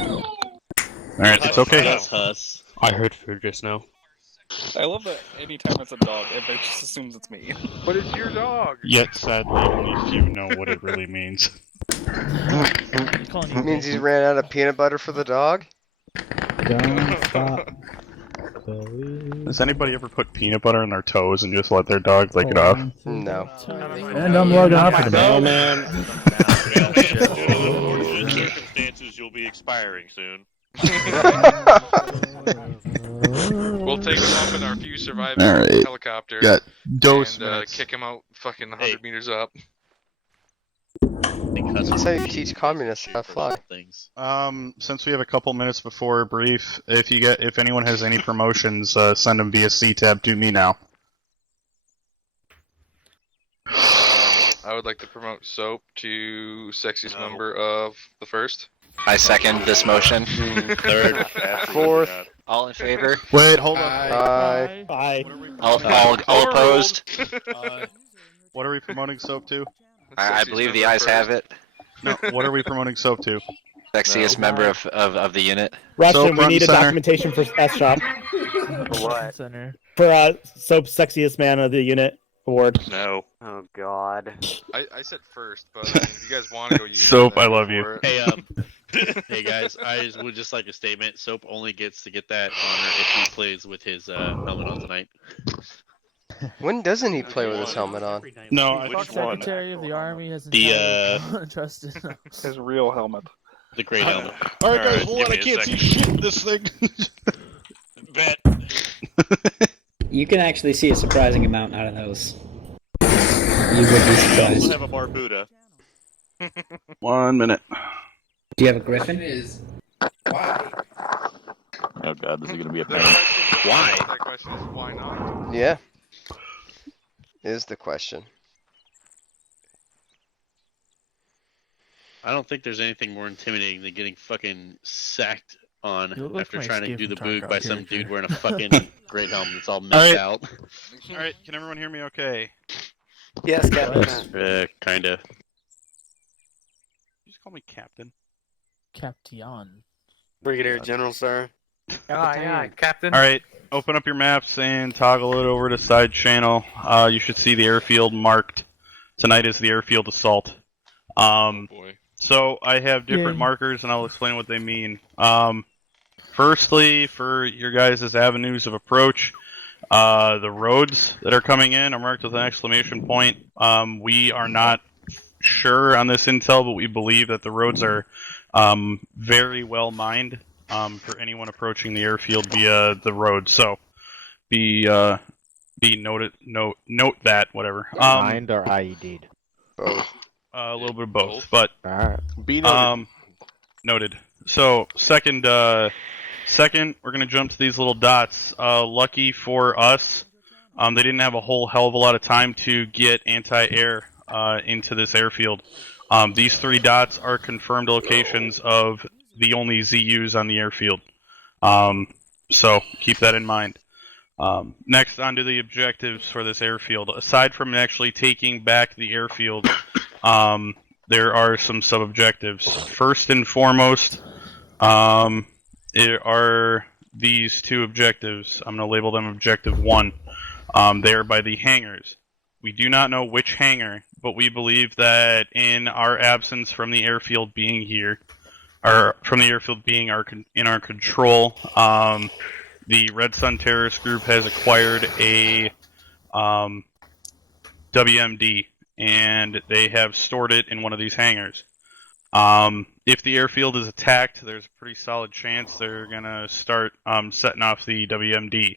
Alright, it's okay. That's Huss. I heard food just now. I love that anytime it's a dog, everybody just assumes it's me. But it's your dog. Yet, sadly, only few know what it really means. It means he ran out of peanut butter for the dog? Don't stop. Has anybody ever put peanut butter on their toes and just let their dog lick it off? No. And I'm logging off for the No, day. man. Unfortunate circumstances, you'll be expiring soon. We'll take him up in our few surviving Alright. helicopter Got dose and minutes. kick him out fucking 100 meters up. That's how you teach communists how to fly. Things. Since we have a couple minutes before a brief, if anyone has any promotions, send them via C-Tab to me now. I would like to promote Soap to sexiest member of the first. I second this motion. Third. Fourth. All in favor? Wait, hold on. Bye. Bye. All opposed? What are we promoting Soap to? I believe the ayes have it. No, what are we promoting Soap to? Sexiest member of the unit. Russian, we front need a and center. documentation for S Shop. What? For Soap's Sexiest Man of the Unit award. No. Oh God. I said first, but I mean, if you guys want to go unit, Soap, then I love go you. for it. Hey, hey guys, I would just like a statement. Soap only gets to get that honor if he plays with his helmet on tonight. When doesn't he play with his helmet on? No, I Which just one? Secretary of the Army has entrusted His real helmet. The great helmet. Alright guys, Alright, hold on, I give me a can't see second. shit in this thing. Bet. You can actually see a surprising amount out of those. You would be We also surprised. have a Barbuda. 1 minute. Do you have a griffin? Oh god, this is gonna be a The pain. question- Why? That question is why not? Yeah. Is the question. I don't think there's anything more intimidating than getting fucking sacked on You look like after my trying to Escape do the from boog Tarkov by some character. dude wearing a fucking great helmet that's all messed out. Alright, can everyone hear me okay? Yes, Captain. Kinda. You just call me Captain. Captain. Brigadier General, sir. Captain. Alright, open up your maps and toggle it over to side channel. You should see the airfield marked. Tonight is the airfield assault. Boy. So I have different Yay. markers and I'll explain what they mean. Firstly, for your guys' avenues of approach, the roads that are coming in are marked with an exclamation point. We are not sure on this intel, but we believe that the roads are very well mined for anyone approaching the airfield via the road. So note that, whatever. Mind or IED'd? Both. A little bit of both, but Alright. noted. So second, we're gonna jump to these little dots. Lucky for us, they didn't have a whole hell of a lot of time to get anti-air into this airfield. These 3 dots are confirmed locations of the only ZUs on the airfield. So keep that in mind. Next, on to the objectives for this airfield. Aside from actually taking back the airfield, there are some sub-objectives. First and foremost, there are these 2 objectives. I'm going to label them Objective 1. They are by the hangars. We do not know which hangar, but we believe that in our absence from the airfield being here, or from the airfield being in our control, the Red Sun terrorist group has acquired a WMD, and they have stored it in one of these hangars. If the airfield is attacked, there's a pretty solid chance they're gonna start setting off the WMD.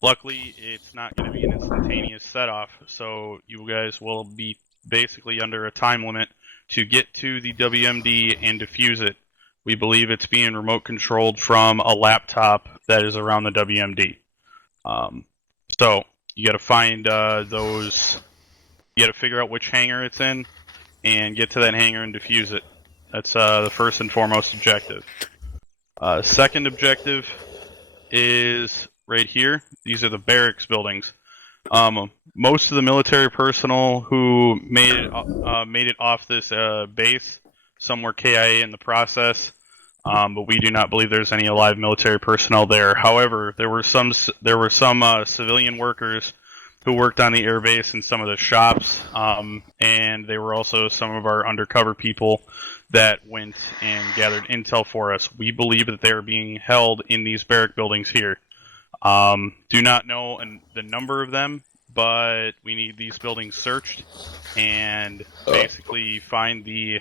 Luckily, it's not going to be an instantaneous set-off, so you guys will be basically under a time limit to get to the WMD and defuse it. We believe it's being remote controlled from a laptop that is around the WMD. So you got to find those. You got to figure out which hangar it's in, and get to that hangar and defuse it. That's the first and foremost objective. Second objective is right here. These are the barracks buildings. Most of the military personnel who made it off this base, some were KIA in the process. but we do not believe there's any alive military personnel there. However, there were some civilian workers who worked on the airbase and some of the shops, and they were also some of our undercover people that went and gathered intel for us. We believe that they are being held in these barrack buildings here. Do not know the number of them, but we need these buildings searched and basically find the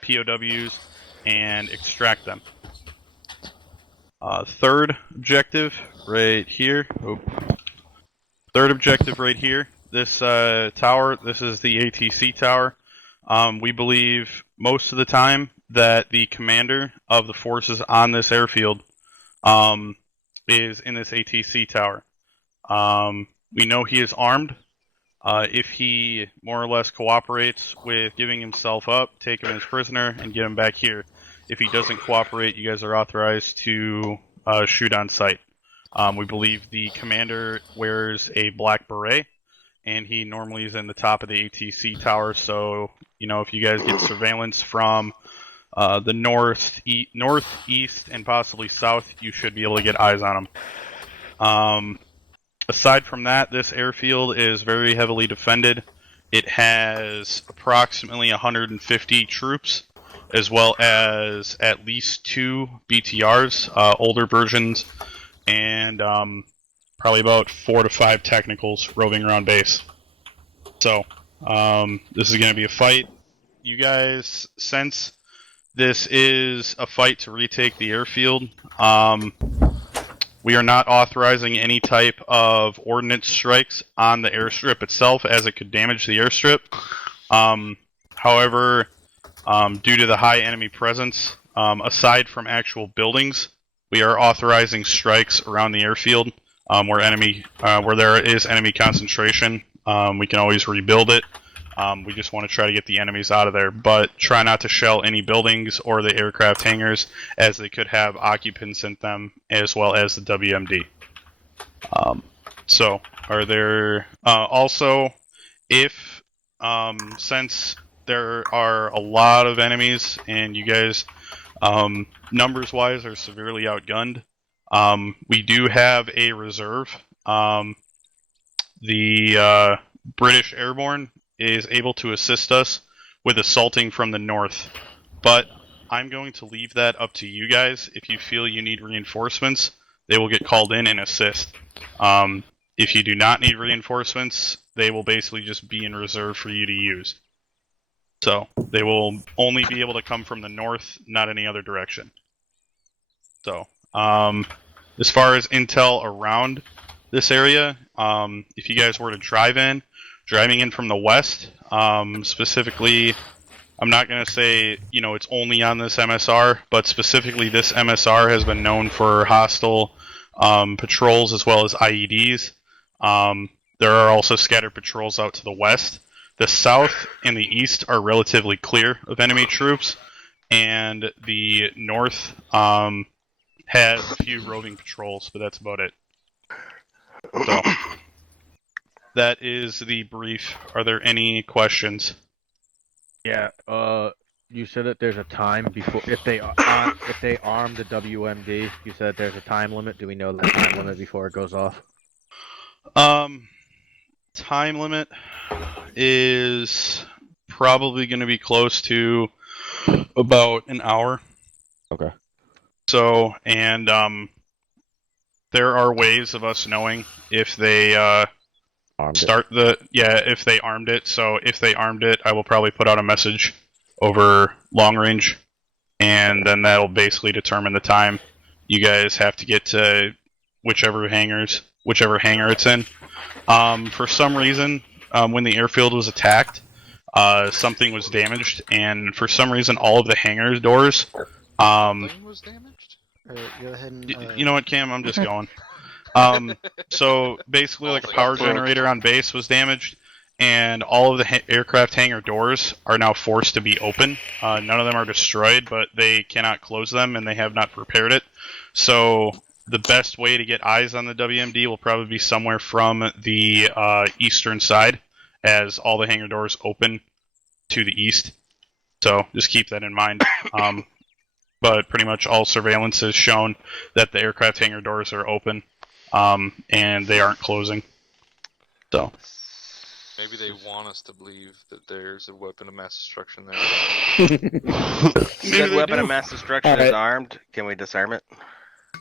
POWs and extract them. Third objective right here. Third objective right here. This tower. This is the ATC tower. We believe most of the time that the commander of the forces on this airfield is in this ATC tower. We know he is armed. If he more or less cooperates with giving himself up, take him as prisoner and get him back here. If he doesn't cooperate, you guys are authorized to shoot on sight. We believe the commander wears a black beret, and he normally is in the top of the ATC tower, so, you know, if you guys get surveillance from the north, east, and possibly south, you should be able to get eyes on him. Aside from that, this airfield is very heavily defended. It has approximately 150 troops, as well as at least 2 BTRs, older versions, and probably about 4 to 5 technicals roving around base. So, this is going to be a fight. You guys, since this is a fight to retake the airfield, we are not authorizing any type of ordnance strikes on the airstrip itself, as it could damage the airstrip. However, due to the high enemy presence, aside from actual buildings, we are authorizing strikes around the airfield where there is enemy concentration. We can always rebuild it. We just want to try to get the enemies out of there, but try not to shell any buildings or the aircraft hangars, as they could have occupants in them, as well as the WMD. So, are there also, if since there are a lot of enemies and you guys numbers-wise are severely outgunned, we do have a reserve. The British Airborne is able to assist us with assaulting from the north, but I'm going to leave that up to you guys. If you feel you need reinforcements, they will get called in and assist. If you do not need reinforcements, they will basically just be in reserve for you to use. So they will only be able to come from the north, not any other direction. So as far as intel around this area, if you guys were to driving in from the west, specifically, I'm not going to say, you know, it's only on this MSR, but specifically this MSR has been known for hostile patrols as well as IEDs. There are also scattered patrols out to the west. The south and the east are relatively clear of enemy troops, and the north has a few roving patrols, but that's about it. So, that is the brief. Are there any questions? Yeah, you said that there's a time before, if they arm the WMD, you said there's a time limit. Do we know the time limit before it goes off? Time limit is probably going to be close to about an hour. Okay. So, and there are ways of us knowing if they if they armed it. So if they armed it, I will probably put out a message over long range, and then that'll basically determine the time you guys have to get to whichever hangar it's in. For some reason, when the airfield was attacked, something was damaged, and for some reason all of the hangar doors was damaged? Go ahead and, you know what, Cam, I'm just going. So basically, like a power generator on base was damaged, and all of the aircraft hangar doors are now forced to be open. None of them are destroyed, but they cannot close them, and they have not repaired it. So the best way to get eyes on the WMD will probably be somewhere from the eastern side, as all the hangar doors open to the east. So just keep that in mind. but pretty much all surveillance has shown that the aircraft hangar doors are open, and they aren't closing. So Maybe they want us to believe that there's a weapon of mass destruction there. You said weapon of mass destruction Alright. is armed. Can we disarm it?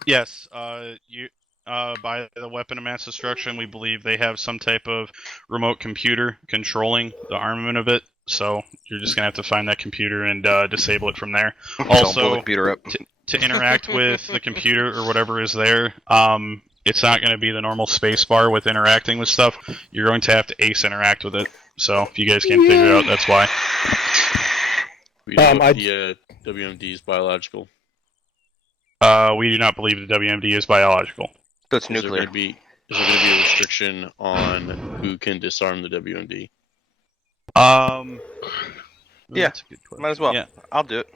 yes, by the weapon of mass destruction, we believe they have some type of remote computer controlling the armament of it. So you're just gonna have to find that computer and disable it from there. Don't pull the Also, computer up. to interact with the computer or whatever is there, it's not going to be the normal space bar with interacting with stuff. You're going to have to ace interact with it. So if you guys can't figure it out, that's why. We know I- if the WMD is biological. We do not believe the WMD is biological. So it's Is there nuclear. going to be a restriction on who can disarm the WMD? Yeah. That's a good question. Might as well. Yeah. I'll do it.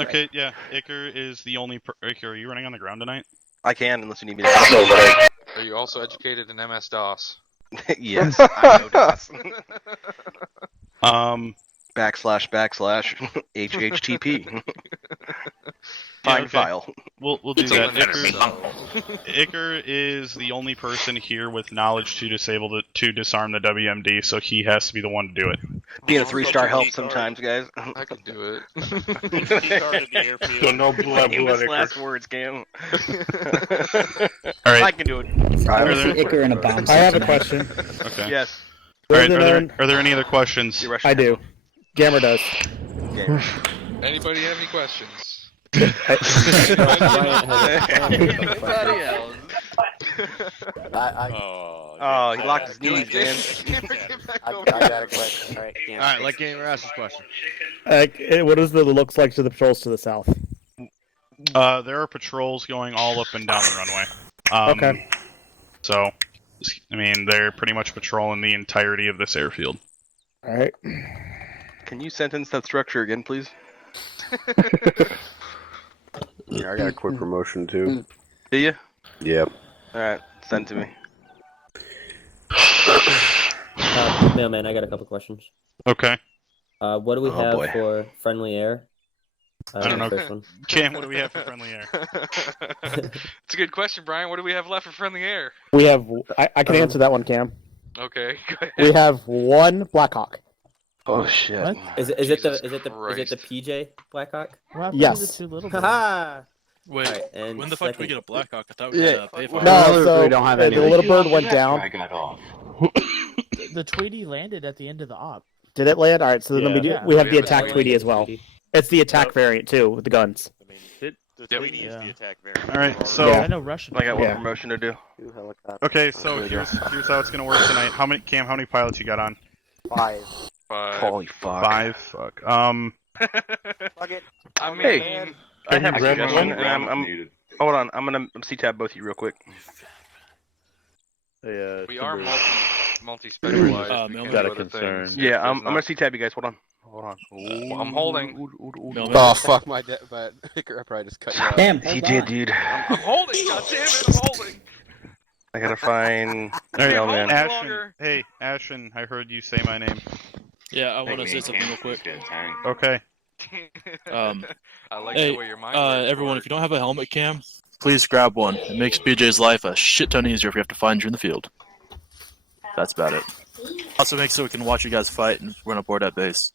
Okay, yeah. Iker is the only. Iker, are you running on the ground tonight? I can, unless you need me to. Are you also educated in MS-DOS? Yes, I know DOS. / HHTP. Find okay. file. We'll do It's that. on the internet. Iker is the only person here with knowledge to disarm the WMD, so he has to be the one to do it. Being a 3-star helps sometimes, guys. I can do it. So no blood, Famous last words, Cam. All right. I can do it. I Are see there- Iker in a bomb. I have a system. question. Okay. Yes. All right. President, Are there any other questions? You Russian I do. Gamma does. Okay. Anybody have any questions? Oh, he locked his knees, man. I got a question. All right, Alright, let Gamer ask his question. What does the looks like to the patrols to the south? There are patrols going all up and down the runway. Okay. So, I mean, they're pretty much patrolling the entirety of this airfield. All right. Can you sentence that structure again, please? Yeah, I got a quick promotion too. Do you? Yep. Alright, send to me. Mailman, I got a couple questions. Okay. What do we Oh, have boy. for friendly air? I don't know. First one. Cam, what do we have for friendly air? It's a good question, Brian. What do we have left for friendly air? We have. I can answer that one, Cam. Okay, go ahead. We have one Blackhawk. Oh shit. What? Is it Jesus the Christ. PJ Blackhawk? What happened Yes. to the two little Haha. Wait, Alright, and when the fuck did we second- get a Blackhawk? I thought we Yeah. had a payphone. No, so we don't have any. the little bird went down. The Tweety landed at the end of the op. Did it land? All right. So then Yeah. we have We the have attack a Tweety as well. It's the attack variant too with the guns. The Tweety is Yeah. the attack variant. All right. So, Yeah. I know Russian. I got one Yeah. promotion to do. okay. So here's how it's gonna work tonight. How many pilots you got on? 5. Holy fuck. 5. Fuck. Fuck it. I mean, Hey. I have a grab suggestion. one? I'm hold on. I'm gonna C-tab both of you real quick. we are multi-specialized. Mailman. we can Got do a other concern. things. Yeah, I'm There's gonna not- C-tab you guys. Hold on. Hold on. I'm holding. Mailman. Oh fuck my but I probably just cut you off. Damn, He hold did, on. dude. I'm holding. God damn it! I'm holding. I gotta find. All right, Mailman. hold Ashen. longer. Hey, Ashen. I heard you say my name. Yeah, I want to say something real quick. Okay. I like Hey, the way your mind works, everyone, Lord. if you don't have a helmet cam, please grab one. It makes BJ's life a shit ton easier if you have to find you in the field. That's about it. Also makes so we can watch you guys fight and run aboard at base.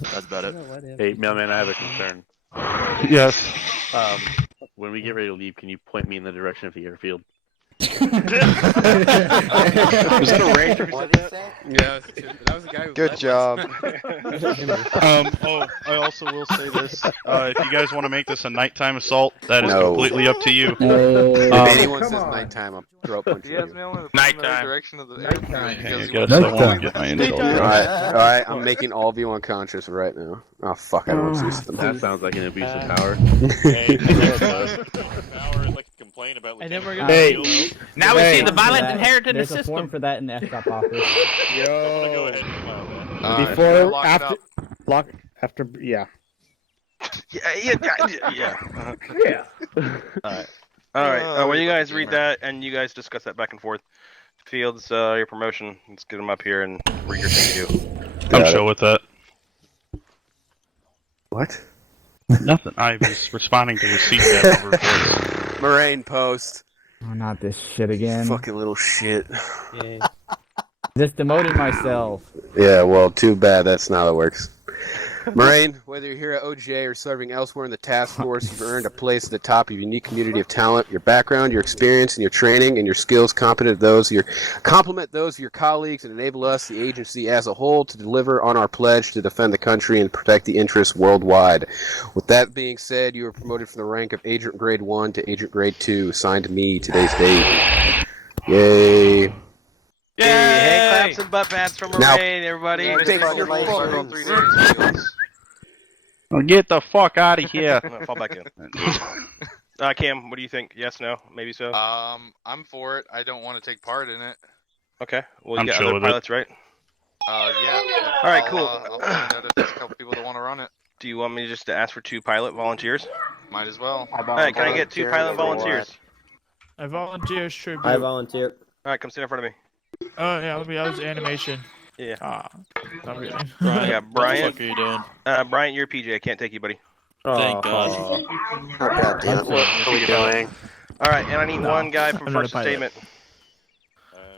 That's about it. Hey, Mailman, I have a concern. Yes. When we get ready to leave, can you point me in the direction of the airfield? Was that a ranger who said that? Yeah, that was the guy who Good job. I also will say this. If you guys want to make this a nighttime assault, that is No. completely up to you. No. If Um, anyone says nighttime, I'll throw a punch Yes, at you. Mailman. the Nighttime. direction of the airfield. Okay, because I he guess wants I to- won't get my insult. Alright, I'm making all of you unconscious right now. Oh fuck, I don't see system. That sounds like an abuse of power. And then we're gonna Hey. now we see the violent inheritance There's a form for that in the FCOP office. Yo. Lock Before, it after, up. block, after, yeah. Yeah. Alright. When you guys read that and you guys discuss that back and forth, Fields, your promotion. Let's get them up here and read your thing you do. I'm chill with that. What? Nothing. I was responding to the CDF over voice. Moraine post. Oh, not this shit again. Fucking little shit. Just demoted myself. Yeah, well, too bad that's not how it works. Moraine, whether you're here at OGA or serving elsewhere in the task force, you've earned a place at the top of your unique community of talent. Your background, your experience, and your training and your skills complement those of your colleagues and enable us, the agency as a whole, to deliver on our pledge to defend the country and protect the interests worldwide. With that being said, you were promoted from the rank of Agent Grade 1 to Agent Grade 2, assigned to me today's date. Yay. Yay! Hey, claps and butt pats from Now- Moraine, everybody. Yeah, Big take your fucking phone. life. 3 days, Fields. Get the fuck out of here. No, fall back in. Cam, what do you think? Yes, no, maybe so. I'm for it. I don't want to take part in it. Okay. Well, you I'm got chill other with it. pilots, right? Yeah. All right, cool. I'll find out if there's a couple people that want to run it. Do you want me just to ask for 2 pilot volunteers? Might as well. All right, can I get 2 pilot volunteers? I volunteer tribute. I volunteer. All right, come stand in front of me. Oh yeah, I was animation. Yeah. Not really. I got Brian. What the fuck are you doing? Brian, you're PJ. I can't take you, buddy. Thank God. God damn it. What are we doing? All right, and I need one guy from I'm not a first pilot. statement.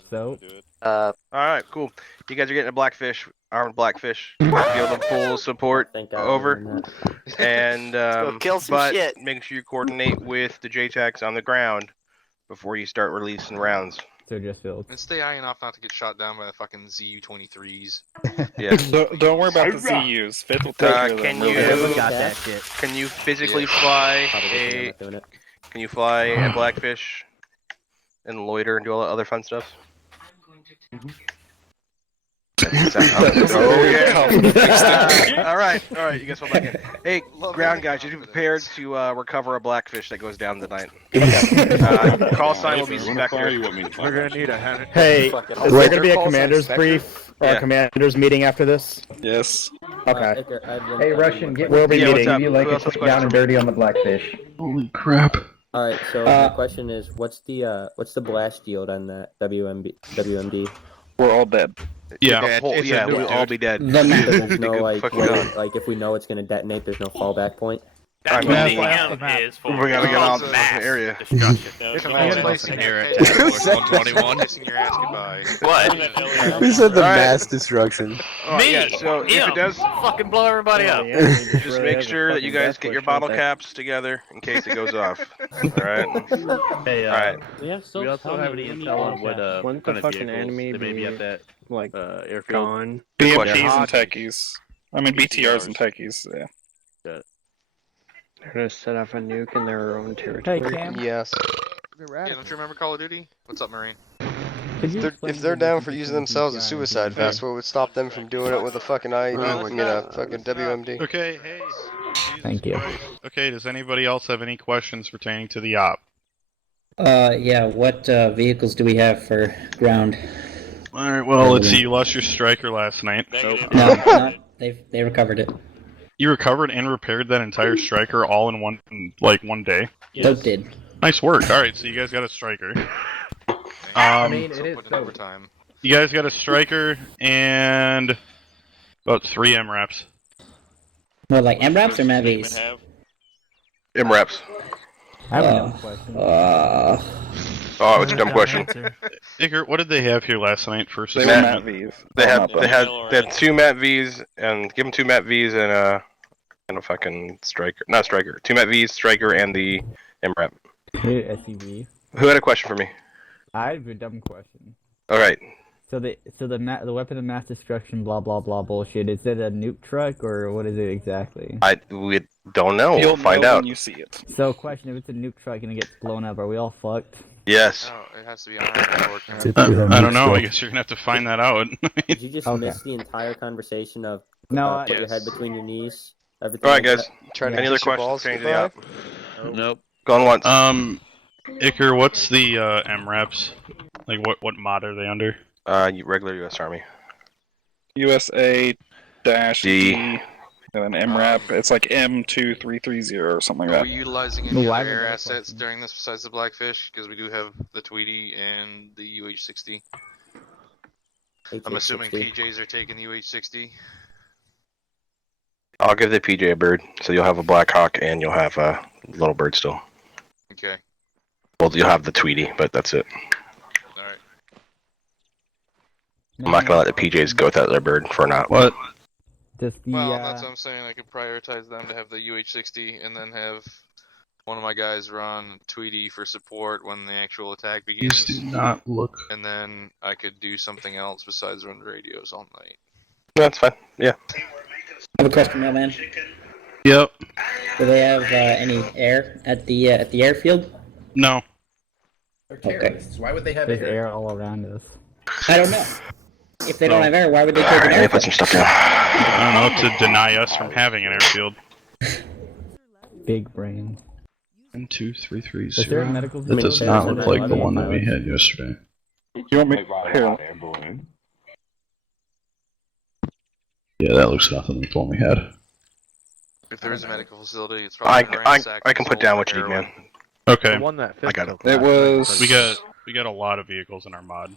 So, All right, cool. You guys are getting a blackfish, armed blackfish. Be able to pull support Thank God. over, and go kill some but shit. make sure you coordinate with the JTACs on the ground before you start releasing rounds. so just filled. And stay high enough not to get shot down by the fucking ZU-23s. Yeah. Don't worry about the ZUs. Fifth will take care of Can them. you Really. got that shit? Can you physically fly a? Can you fly a blackfish and loiter and do all that other fun stuff? Oh yeah. All right. You guys fall back in. Hey, ground guys, you be prepared to recover a blackfish that goes down tonight. Call sign will be back there. We're gonna need a hand. Hey, is there going to be a commander's brief or Yeah. a commander's meeting after this? Yes. Okay. Hey, Russian, where are we Yeah, what's meeting? up? Who else has questions? dirty on the blackfish. Holy crap. All right. So my question is, what's the blast yield on that WMD? We're all dead. Yeah. We'll all be dead. There's no Good fucking gun. like if we know it's gonna detonate, there's no fallback point. I mean, That's why I'm mad. we gotta get out of the fucking area. Kissing your ass goodbye. Who said the All right. mass destruction? Yeah, so if it does, Fucking blow everybody up. just make sure that you guys get your bottle caps together in case it goes off. All right. Hey, All right. we also have any intel on what kind of vehicles they may be at that like airfield. BMPs and techies. I mean BTRs and techies. Yeah. They're gonna set off a nuke in their own Hey, territory. Cam. Yes. Yeah, don't you remember Call of Duty? What's up, Marine? If they're down for using themselves as suicide vests, what would stop them from doing it with a fucking fucking WMD? Okay, hey. Thank you. Okay, does anybody else have any questions pertaining to the op? Yeah, what vehicles do we have for ground? Alright, well, let's see. You lost your striker last night. No, they recovered it. You recovered and repaired that entire striker all in one day? Dope did. Nice work. Alright, so you guys got a striker. it is Put in overtime. You guys got a striker and about 3 MRAPs. Well, like MRAPs or MAVs? MRAPs. I have a dumb question. Oh, what's your dumb question? Iker, what did they have here last night for They were Matt? Matt V's. They had 2 Matt V's and give them 2 Matt V's and a fucking striker, not striker. 2 Matt V's, striker, and the MRAP. SUV. Who had a question for me? I have a dumb question. All right. So the weapon of mass destruction, blah blah blah bullshit. Is it a nuke truck or what is it exactly? We don't know. You'll We'll find know out. when you see it. So, question: if it's a nuke truck and it gets blown up, are we all fucked? Yes. No, it has to be on our network. I don't know. I guess you're gonna have to find that out. Did you just Okay. miss the entire conversation of No, put your head between your knees? Everything. All right, guys. Trying to Any other kiss your questions balls pertaining to the op? goodbye? Nope. Going once. Iker, what's the MRAPs? Like, what mod are they under? Regular U.S. Army. USA dash D. D and then MRAP. It's like M2330 or something like Are that. we utilizing No, any why other would air that assets question? during this besides the Blackfish? Because we do have the Tweety and the UH-60. I'm assuming PJs are taking the UH-60. I'll give the PJ a bird, so you'll have a Black Hawk and you'll have a little bird still. Okay. Well, you'll have the Tweety, but that's it. All right. I'm not gonna let the PJs go without their bird for now. What? Does the Well, that's what I'm saying. I could prioritize them to have the UH-60 and then have one of my guys run Tweety for support when the actual attack begins. These do not look. And then I could do something else besides run radios all night. That's fine. Yeah. I have a question, mailman. Yep. Do they have any air at the airfield? No. They're terrorists. Why would they have There's air? air all around us. I don't know. If they don't have air, why would they take an Let me air? put some stuff down. I don't know, to deny us from having an airfield. Big brain. 1, 2, 3, 3, Is there a 0. medical That does facility not for look like the 11 one that we pilots? had yesterday. You want me here? Yeah, that looks nothing like the one we had. If there is a medical facility, it's probably I can put down what you need, man. Okay. The one that I got fits it. It was We got a lot of vehicles in our mod.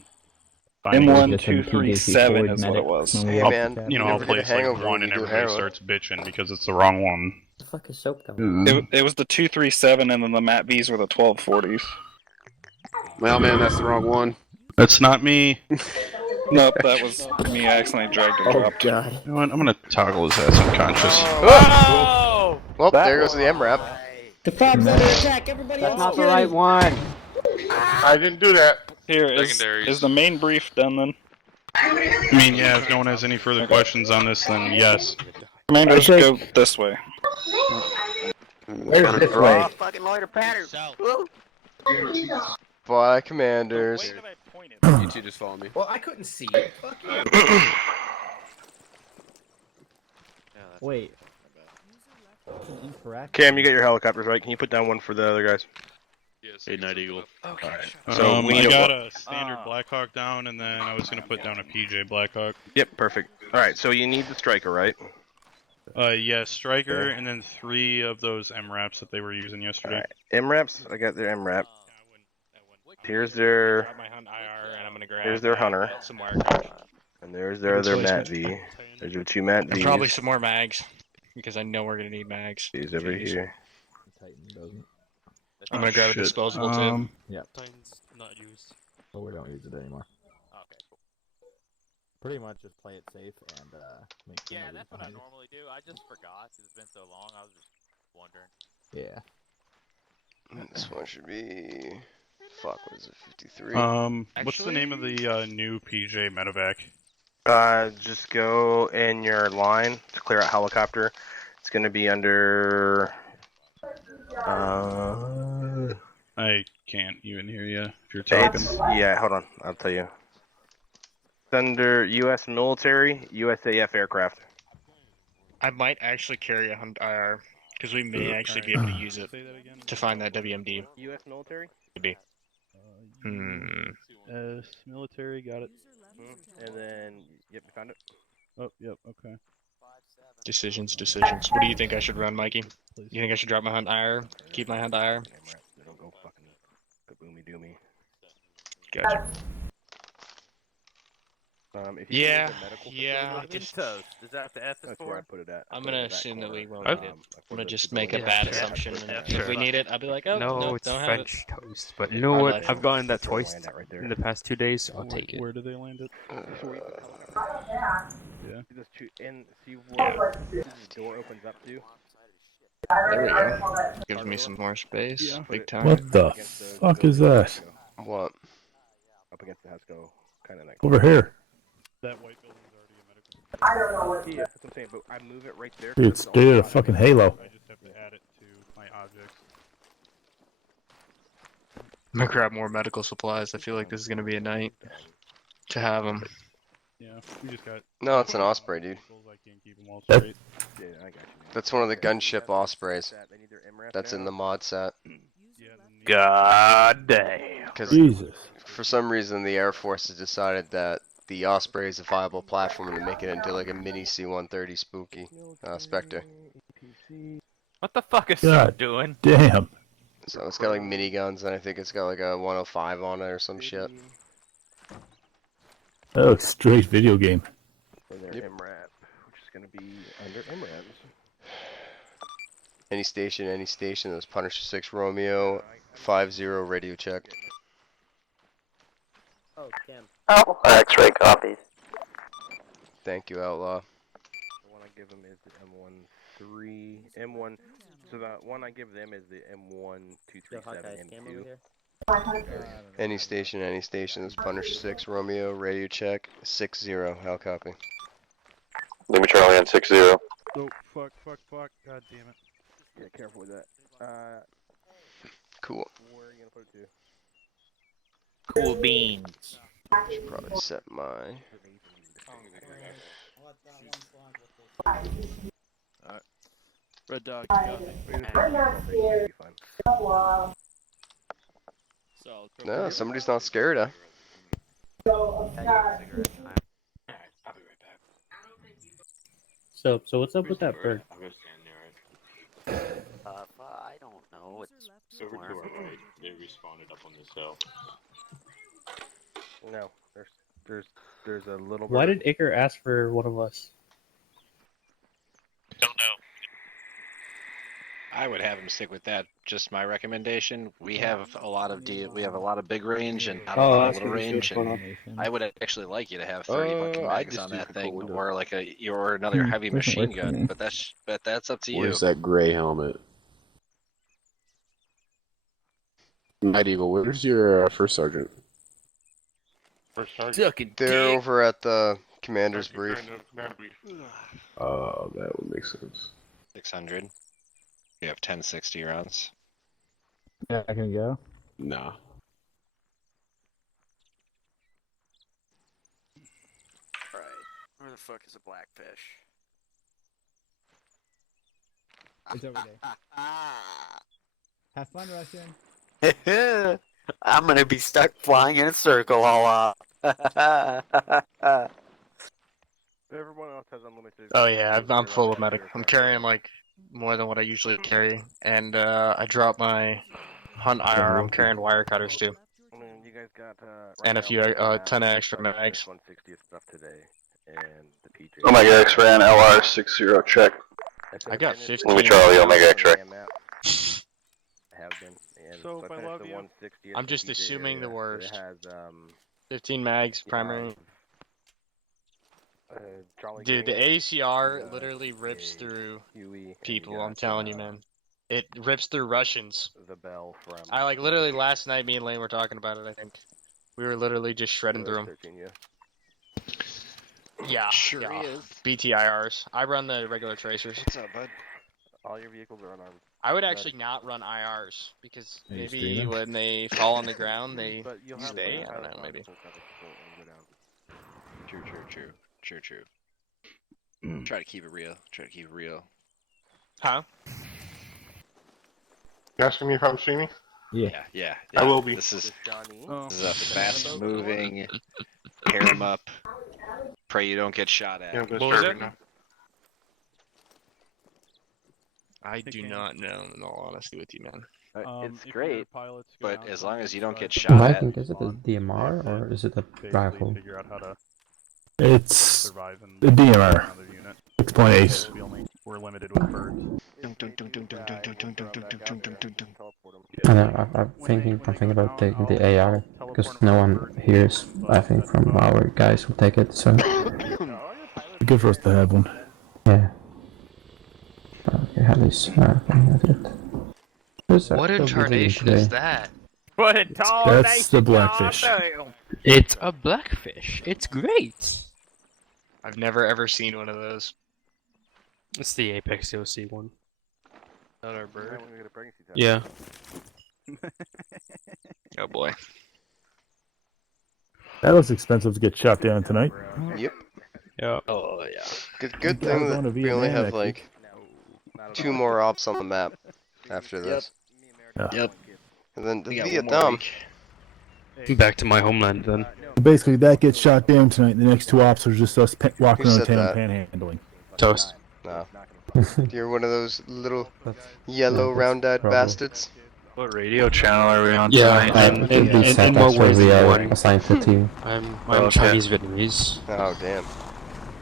M1237 is what it was. Hey, I'll, man, you know, you I'll never get a place like hangover one when and you do everybody heroin. starts bitching because it's the wrong one. The fuck is soap down? It was the 237, and then the Matt B's were the 1240s. Well, man, that's the wrong one. That's not me. Nope, that was me. I accidentally dragged and dropped. God. You know what? I'm gonna toggle his ass unconscious. Oh! Well, there goes the MRAP. The fog's under attack. Everybody That's else not the security. right one. I didn't do that. Here, is the main brief done then? I mean, yeah, if no one has any further questions on this, then yes. Commander, just go this way. Where's this way? Fucking loiter pattern. Bye, commanders. You two just follow me. Well, I couldn't see it. Fuck you. Wait. Incorrect. Cam, you got your helicopters, right? Can you put down one for the other guys? Yes. Hey, Night Eagle. Okay. So we I need got a standard Blackhawk down, and then I was gonna put down a PJ Blackhawk. Yep, perfect. All right, so you need the striker, right? Yeah, Striker, and then 3 of those MRAPs that they were using yesterday. Alright, MRAPs. I got their MRAP. Here's their. Here's their Hunter. And there's their other Matt V. There's your 2 Matt V's. Probably some more mags, because I know we're gonna need mags. These over here. I'm gonna grab a disposable too. Yeah. Titan's not used. Oh, we don't use it anymore. Okay, cool. Pretty much just play it safe and make some Yeah, noise that's what I behind it. normally do. I just forgot 'cause it's been so long. I was just wondering. Yeah. This one should be. Fuck, what is it? 53. What's the name of the new PJ Medevac? Just go in your line to clear out helicopter. It's gonna be under. I can't even hear you if you're talking. Yeah, hold on. I'll tell you. It's under U.S. military, USAF aircraft. I might actually carry a Hunt IR because we may actually be able to use it to find that WMD. U.S. military? Maybe. Military, got it. And then, yep, you found it. Oh, yep, okay. Decisions. What do you think I should run, Mikey? You think I should drop my Hunt IR? Keep my Hunt IR? Don't go fucking kaboomy doomy. Gotcha. If you Yeah, use the medical yeah. facility- Just, Is that the F That's where I put it at. I'm Put it gonna in that assume that we corner. won't need it. I'm gonna just make a bad assumption, and if we need it, I'll be like, oh, no, it's don't have French it. toast, but Yeah, you know my what? life. I've gotten that Just twice land that right there. in the past 2 days. I'll take it. Where do they land it? Yeah. Just see where the door opens up to. There we go. Gives me some more space. Big time. What the fuck is that? What? Up against the Hesco, kind of like. Over here. That white building's already a medical. I don't know what. Yeah, that's what I'm saying. But I move it right there. Dude, it's dude, a fucking Halo. I just have to add it to my objects. I'm gonna grab more medical supplies. I feel like this is gonna be a night to have them. Yeah, we just got. No, it's an Osprey, dude. I can't keep them all That- straight. Yeah, I got you. That's one of the gunship Ospreys. That's in the mod set. God damn. Because Jesus. for some reason the Air Force has decided that the Osprey is a viable platform to make it into like a mini C-130 Spooky Spectre. What the fuck is God Soap doing? damn. So it's got like miniguns and I think it's got like a 105 on it or some shit. That looks straight video game. For their MRAP, which is gonna be under MRAPs. Any station. That was Punisher 6 Romeo 50 radio check. Oh, Cam. Oh, X-ray copies. Thank you, Outlaw. The one I give them is the M1. So the one I give them is the M1237 M2. Any station. That was Punisher 6 Romeo radio check 60. How copy? Lima Charlie on 60. Oh, fuck. God damn it. Yeah, careful with that. Cool. Where are you gonna put it to? Cool beans. Should probably set my. Alright. Red Dog, you got me. No, somebody's not scared, huh? So what's up with that bird? I don't know. It's somewhere. They respawned up on this hill. No, there's a little. Why bird. did Iker ask for one of us? Don't know. I would have him stick with that. Just my recommendation. We have a lot of big range and not a lot of little range, and I would actually like you to have 30 fucking mags on that thing, or like another heavy machine gun. But that's up to you. Where's that gray helmet? Night Eagle, where's your first sergeant? They're over at the commander's brief. Oh, that would make sense. 600. You have 1060 rounds. Yeah, I can go. Nah. Right. Where the fuck is a blackfish? It's over there. Have fun, Russian. I'm gonna be stuck flying in a circle all Everyone else has unlimited. Oh yeah, I'm full of medic. I'm carrying like more than what I usually carry, and I dropped my hunt IR. I'm carrying wire cutters too, You guys got and a few 10 extra mags. 160th stuff today, and the PJ. Omega X-ray on LR60 check. I got 15. Lima Charlie, Omega X-ray. Have been. And So, I I finished love the you. 160th I'm just PJ assuming the area. worst. It has 15 mags, primary. Charlie Dude, the Green, ACR literally rips through Huey, people. and I'm telling you, man. It rips through Russians. The bell from. I like literally last night. Me and Lane were talking about it. I think we were literally just shredding through them. 13, yeah. Yeah, Sure yeah. is. BTIRs. I run the regular tracers. What's up, bud? All your vehicles are unarmed. I would actually not run IRs because Are you maybe streaming? when they fall on the ground they But you'll have stay. I pilot don't know, maybe. full coverage when you go down. True. Try to keep it real. Huh? You asking me if I'm streaming? Yeah. I will be. This is Johnny. a fast moving. Pair him up. Pray you don't get shot at. Yeah, I'm gonna What was start it? right now. I do not know, in all honesty with you, man. It's great. But as long as you don't get shot at, Is it a DMR or is it a rifle? Figure out how to It's survive in the DMR. another unit. 6.8. We're limited with birds. I'm thinking about taking the AR because no one hears. I think from our guys who take it. So Good for us to have one. yeah. Okay, have this. What incarnation is that? What a tall That's the blackfish. It's a blackfish. It's great. I've never ever seen one of those. It's the Apex OC one. Not our bird. Yeah. Oh boy. That was expensive to get shot down tonight. Yep. Yeah. Oh yeah. Good I was thing going to that we only Vietnam have that like 2 more ops on the map after this. Yep. And then the We got one more Vietnam. week. Back to my homeland then. Basically, that gets shot down tonight. The next 2 ops are just us walking Who around said town that? panhandling. Toast. No. You're one of those little yellow round-eyed bastards. What radio channel are we on Yeah, tonight? in more ways we than are one. assigned to team. I'm Okay. Chinese Vietnamese. Oh damn.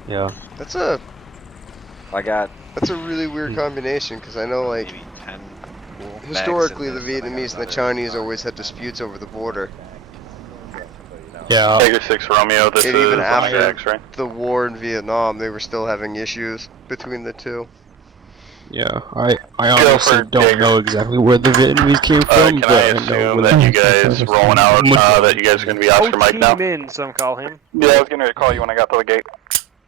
Yeah. That's a I got. That's a really weird combination because I know like maybe 10 cool historically the bags in this, but I got Vietnamese and the another- Chinese always had disputes over the border. Yeah. Tiger 6 Romeo, this And is even after X, right? the war in Vietnam, they were still having issues between the two. Yeah, I honestly don't know exactly where the Vietnamese came from, Can but I I know assume where that they you guys rolling out, that you guys are going to be Oscar Mike now? Min, some call him. Yeah, I was going to call you when I got to the gate.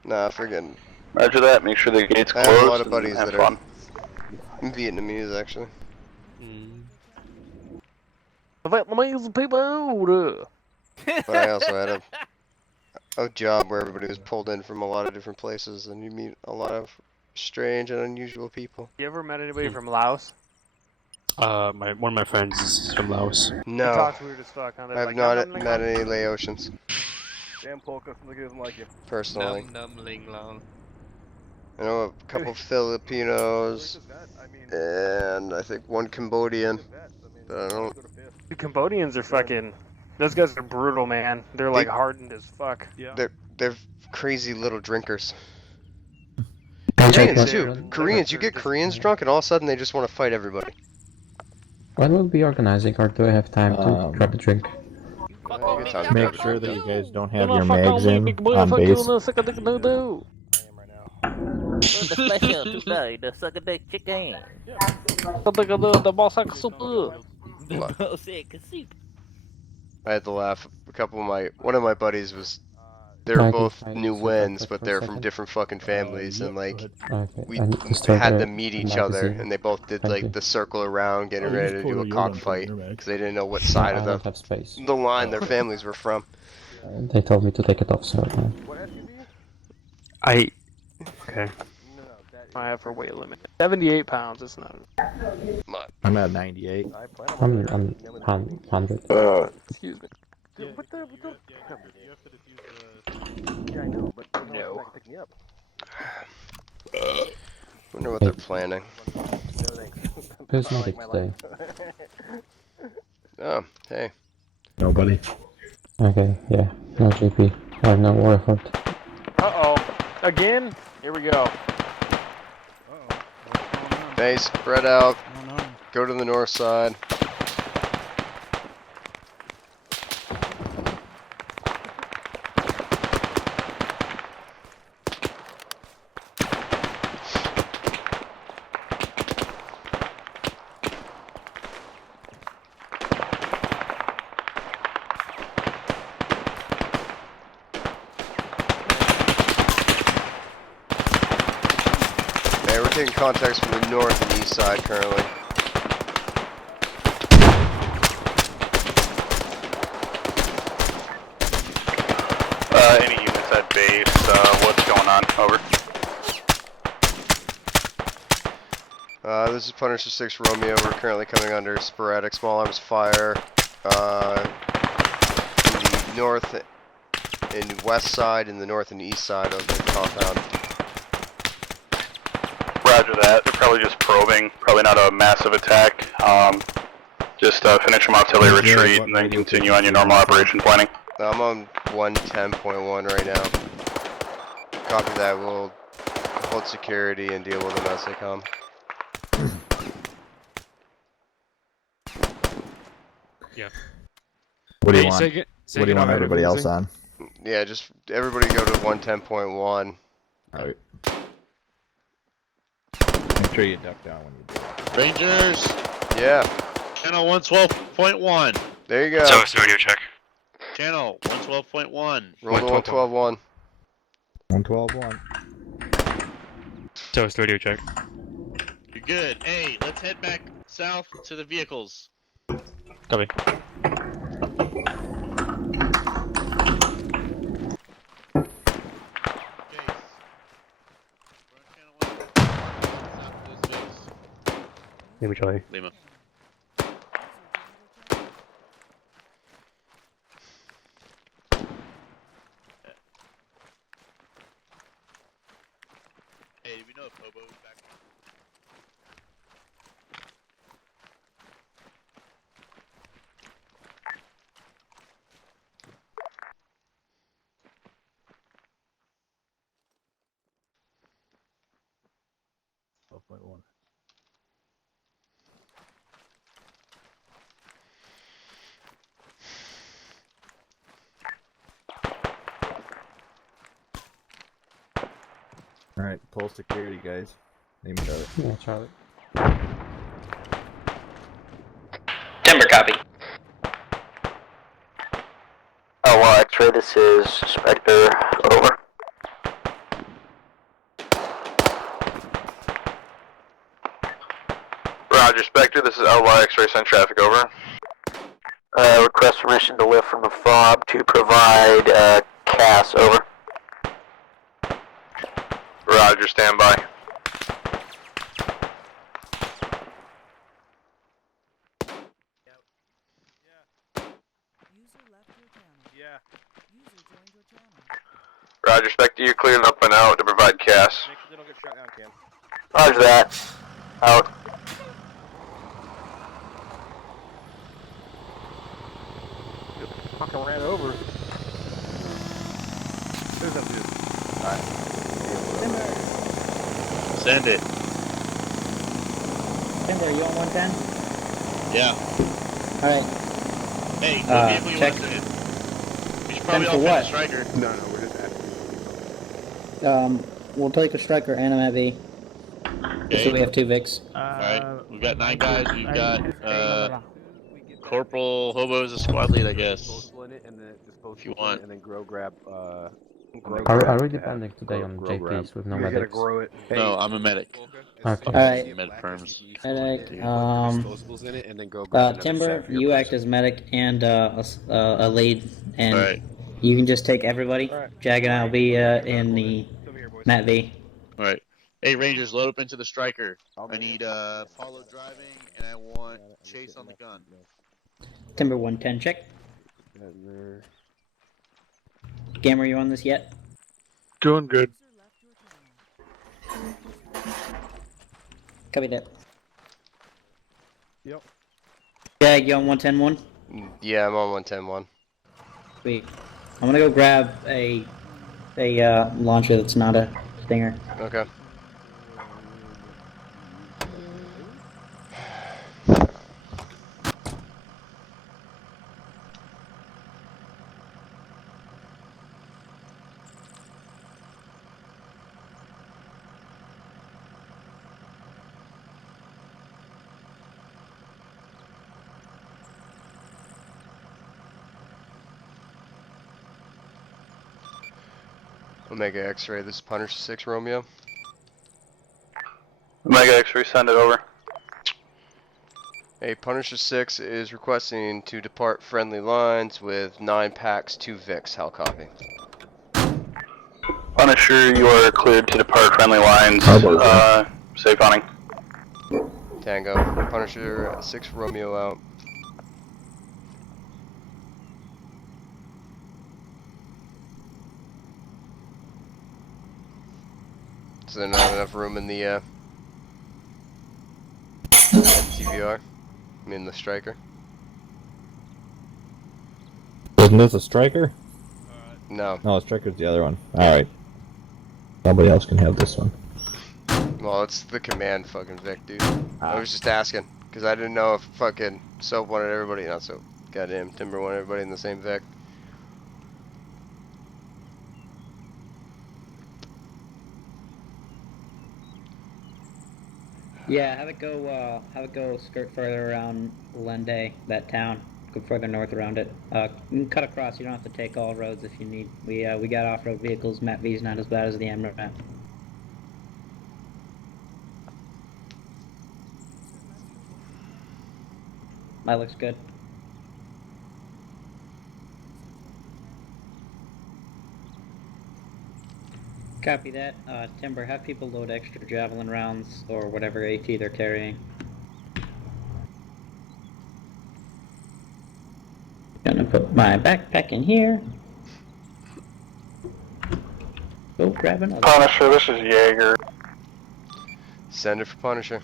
Nah, forgetting. Roger that, make sure the gate's I closed. have a lot of buddies and have that fun. are Vietnamese actually. Vietnamese people. But I also had a job where everybody was pulled in from a lot of different places, and you meet a lot of strange and unusual people. You ever met anybody from Laos? one of my friends is from Laos. No, They talk weird as fuck, huh? They're I have like, not "Nom, nom, met nom." any Laotians Damn polka, look at him like you. personally. Num ling long. I know a couple Filipinos, and I think one Cambodian, but I don't. The Cambodians are fucking. Those guys are brutal, man. They're like hardened as fuck. They're crazy little drinkers. Check Koreans what- too. Koreans, you get Koreans drunk, and all of a sudden they just want to fight everybody. When will be organizing, or do I have time to grab a drink? Make sure that you guys don't have your mags in on base. The special today, the sucker dick chicken. The ball sack soup. The bullshit soup. I had to laugh. One of my buddies was. They're I can both find new this wins, real quick but for a they're from second. different fucking families, and like Okay, we and to start had the them meet each other, magazine. and they both did Thank like you. the circle around, getting Oh, you ready just to pulled do a a Yoda and put it cockfight in their bag. because they didn't know what side I of don't have space. the line their families were from. They told me to take it off, so I. Okay. I have for weight limit. 78 pounds. It's not. I'm at 98. I'm 100. Excuse me. Yeah, I know, but No. pick me up. Wonder what they're planning. Who's medic today? Oh, hey. Nobody. Okay, yeah, no GP, or no Warford. Uh-oh. Again? Here we go. Hey, spread out. Go to the north side. Hey, we're taking contacts from the north and east side currently. Any units at base, what's going on? Over. This is Punisher 6 Romeo. We're currently coming under sporadic small arms fire in the north and west side and the north and east side of the compound. Roger that. They're probably just probing. Probably not a massive attack. Just finish them artillery retreat and then continue on your normal operation planning. I'm on 110.1 right now. Copy that. We'll hold security and deal with them as they come. Yeah. What do you Hey, want? say What do you want everybody else on? Yeah, just everybody go to 110.1. Alright. Make sure you duck down when you do it. Rangers, Yeah, channel 112.1. there you go. studio check. Channel 112.1. Roll to 112.1. 112-1. So studio check. You're good. Hey, let's head back south to the vehicles. Copy. Lima Charlie. Lima. Hey, do we know if Hobo is back? 12.1. Alright, pull security, guys. Name it out. Yeah, Charlie. Timber copy. Oh, X-ray, this is Spectre, over. Roger, Spectre, this is LY X-ray, send traffic, over. Request permission to lift from the fob to provide, CAS, over. Roger, stand by. Yeah. Roger, Spectre, you're cleared up and out to provide CAS. Make sure they don't get shot down, Cam. Roger that. Out. Fucking ran over. There's that dude. Alright. Send it. Timber, you on 110? Yeah. Alright. Hey, what vehicle you check. want to hit? You should probably for all fit what? the striker. No, we're just asking. We'll take a striker and a Matt V. Okay. So we have 2 Vics. Alright, we've got 9 guys. We've got Corporal Hobo as a squad lead, I guess. If you want. And then grab. Are we depending today on JPs with no You're gonna medics? grow it. No, I'm a medic. Okay. Alright. Med perms. Medic, Disposables in it, and then go grab another Timber, shot for your you person. act as medic and a lead, and Alright. you can just take everybody. Jag and I'll be in the Matt V. Alright. Hey, Rangers, load up into the striker. I need follow driving, and I want chase on the gun. Timber 110, check. Gamma, are you on this yet? Doing good. Copy that. Yep. Jag, you on 110-1? Yeah, I'm on 110-1. Sweet. I'm gonna go grab a launcher that's not a Stinger. Okay. Omega X-ray, this is Punisher 6 Romeo. Omega X-ray, send it over. Hey, Punisher 6 is requesting to depart friendly lines with 9 packs, 2 Vics. How copy? Punisher, you are cleared to depart friendly lines. Safe hunting. Tango. Punisher 6 Romeo out. So there's not enough room in the TVR? I mean the striker? Isn't this a striker? No. No, a striker's the other one. Alright. Somebody else can have this one. Well, it's the command fucking Vic, dude. I was just asking, because I didn't know if fucking Soap wanted everybody, not Soap. Goddamn, Timber wanted everybody in the same Vic. Yeah, have it go skirt further around Lende, that town. Go further north around it. You can cut across. You don't have to take all roads if you need. We got off-road vehicles. Matt V's not as bad as the MRAP. That looks good. Copy that. Timber, have people load extra javelin rounds or whatever AT they're carrying. Gonna put my backpack in here. Go grab another. Punisher, this is Jaeger. Send it for Punisher.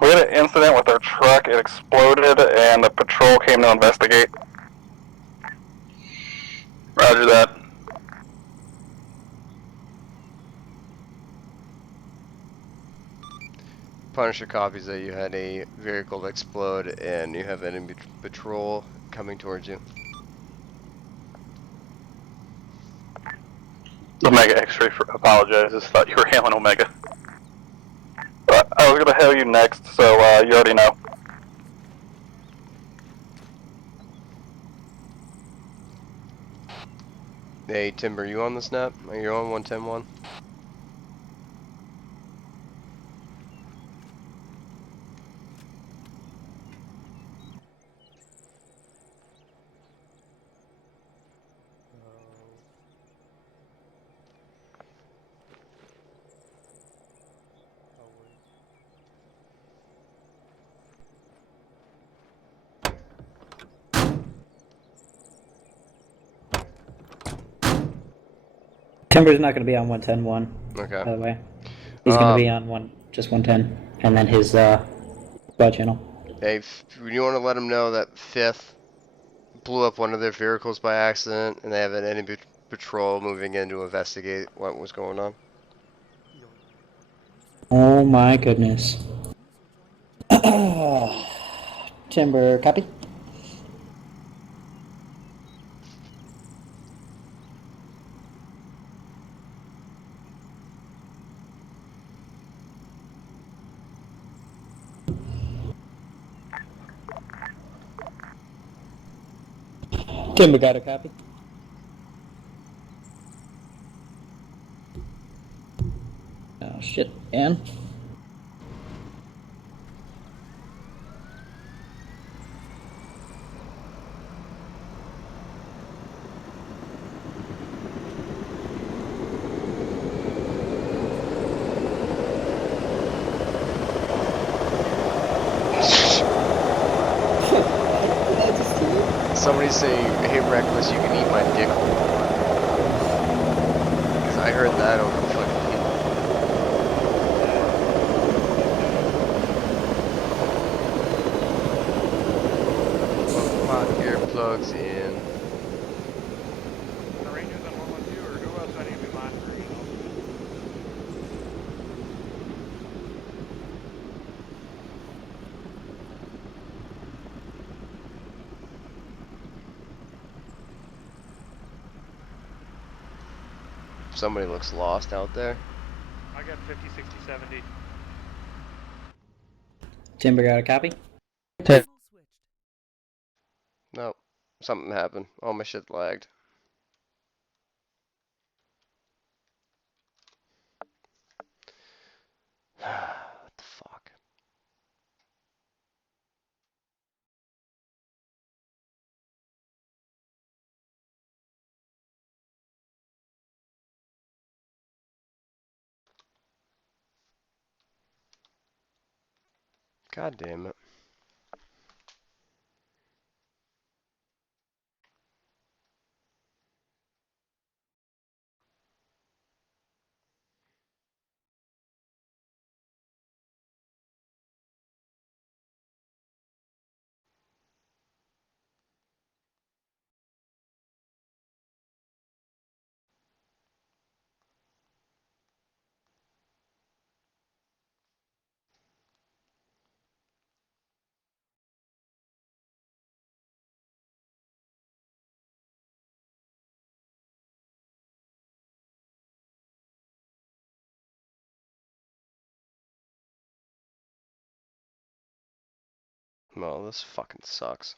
We had an incident with our truck, it exploded, and the patrol came to investigate. Roger that. Punisher copies that you had a vehicle explode and you have enemy patrol coming towards you. Omega X-ray apologizes. Thought you were hailing Omega. I was gonna hail you next, so you already know. Hey, Timber, you on the snap? Are you on 110-1? Timber's not going to be on 110-1. Okay. By the way, he's going to be on just 110, and then his squad channel. Hey, you want to let them know that 5th blew up one of their vehicles by accident, and they have an enemy patrol moving in to investigate what was going on. Oh my goodness. Timber, copy. Timber got a copy. Oh shit, and Somebody say, hey Reckless, you can eat my dick hole. Because I heard that over the fucking people. Put my earplugs in. The Rangers on 112, or who else do I need to be monitoring? Somebody looks lost out there. I got 50, 60, 70. Timber got a copy. Nope. Something happened. All my shit lagged. What the fuck? God damn it. Well, this fucking sucks.